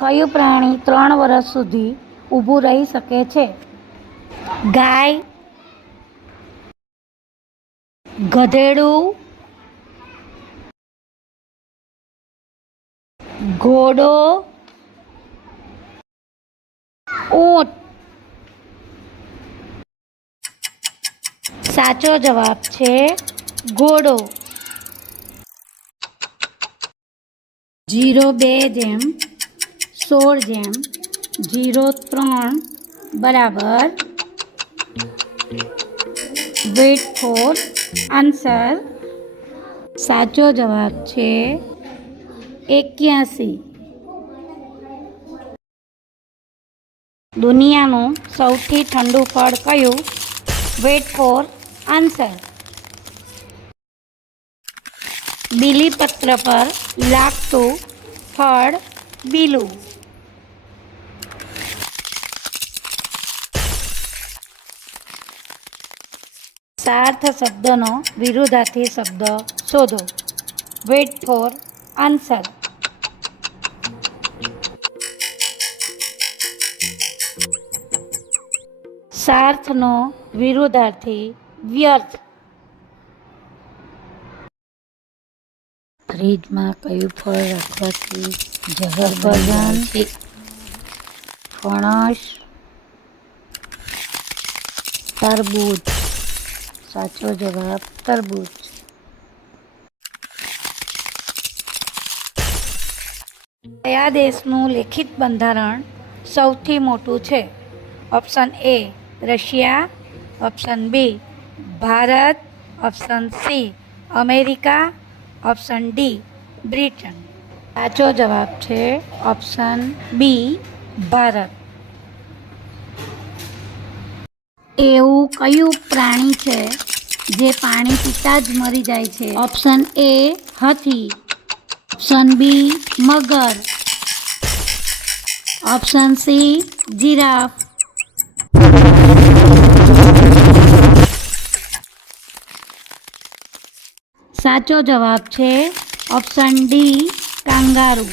કયું પ્રાણી 3 વર્ષ સુધી ઊભું રહી શકે છે? ગાય, ગધેડું, ઘોડો, ઊંટ. સાચો જવાબ છે ઘોડો. 0.2 = 0.3 વેઇટ ફોર આન્સર. સાચો જવાબ છે 81. દુનિયાનું સૌથી ઠંડુ ફળ કયું? Weight for answer. બીલીપત્ર પર લાગતું ફળ બીલું. સાર્થ શબ્દનો વિરુદ્ધાર્થી શબ્દ શોધો. Wait for answer. સાર્થનો વિરુદ્ધાર્થી વ્યર્થ. ફ્રીજમાં કયું ફળ રાખવાથી જહર બને છે? ફણસ, તરબૂચ. સાચો જવાબ તરબૂચ. કયા દેશનું લિખિત બંધારણ સૌથી મોટું છે? Option A Russia, option B Bharat, option C America, option D Britain. સાચો જવાબ છે ઓપ્શન બી ભારત. એવું કયું પ્રાણી છે જે પાણી પીતા જ મરી જાય છે? ઓપ્શન એ હાથી, ઓપ્શન બી મગર, ઓપ્શન સી જીરાફ. સાચો જવાબ છે ઓપ્શન ડી કાંગારૂ.